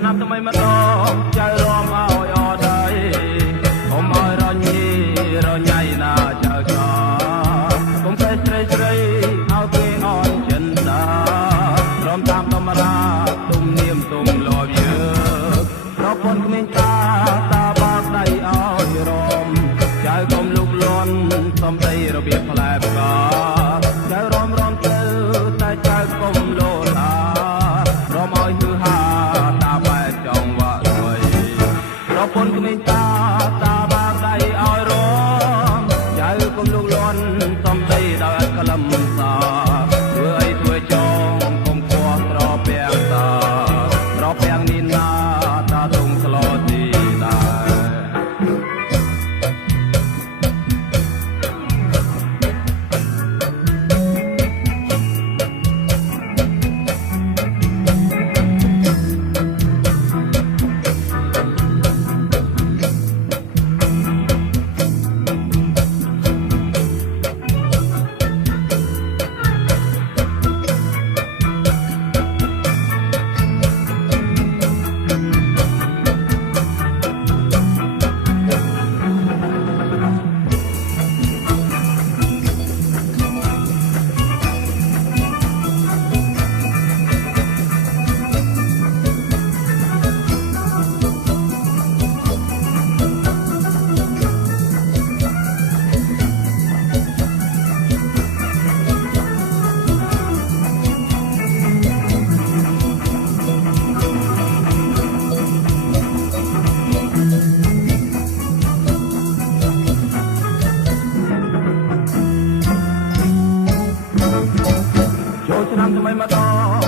ឆ្នាំថ្មីម្ដងចៅរំឲ្យអត់ហើយកុំឲ្យរញីរញ៉ៃណាចៅចោកុំស្រីស្រីឲ្យគេអន់ចិនដារំតាមកំរាទុំនាមទុំលោយើងប្រពន្ធគ្មានតាបាក់ដៃឲ្យរំចៅកុំលុកលន់សំដីរបៀបផ្លែផ្កាចៅរំទៅតែចៅកុំលោឡារំឲ្យហឺហាតាបែកចង់វាក់រួយប្រពន្ធគ្មានតាបាក់ដៃឲ្យរំចៅកុំលុកលន់សំដីដោយក្លឹមសាធ្វើអីធ្វើចងកុំខ្វល់ត្រពាំងតាត្រពាំងនេះណាតាទុំស្លោទីដែរឆ្នាំថ្មីម្ដង